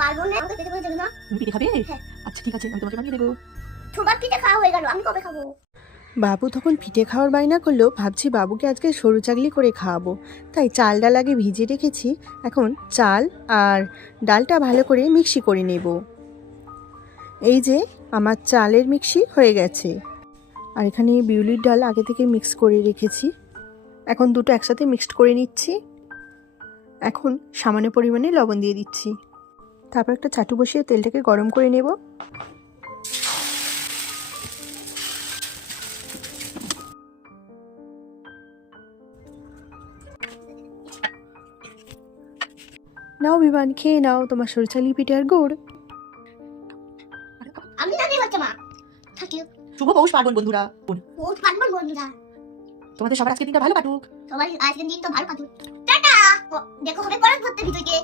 পারব না? আমাকে করে দেবে না? তুমি পিঠে খাবে? হ্যাঁ। আচ্ছা ঠিক আছে আমি তোমাকে বানিয়ে দেবো। তোমার পিঠে খাওয়া হয়ে গেল আমি কবে খাব? বাবু তখন পিঠে খাওয়ার বায়না করল ভাবছি বাবুকে আজকে সরু চাগলি করে খাওয়াবো। তাই চাল ডাল আগে ভিজিয়ে রেখেছি এখন চাল আর ডালটা ভালো করে মিক্সি করে নেব। এই যে আমার চালের মিক্সি হয়ে গেছে। আর এখানে বিউলির ডাল আগে থেকে মিক্স করে রেখেছি। এখন দুটো একসাথে মিক্সড করে নিচ্ছি। এখন সামান্য পরিমাণে লবণ দিয়ে দিচ্ছি। তারপর একটা চাটু বসিয়ে তেলটাকে গরম করে নেব। নাও বিমান খেয়ে নাও তোমার সরু চালি পিঠে আর গুড়। আমি জানি হচ্ছে মা। থ্যাংক ইউ শুভ পৌষ পার্বণ বন্ধুরা। বোন, বহুত পারব বন্ধুরা। তোমাদের সবার আজকে দিনটা ভালো কাটুক। আজকের দিন তো ভালো কাটুক। টাটা! দেখো হবে পরের ভিডিওতে।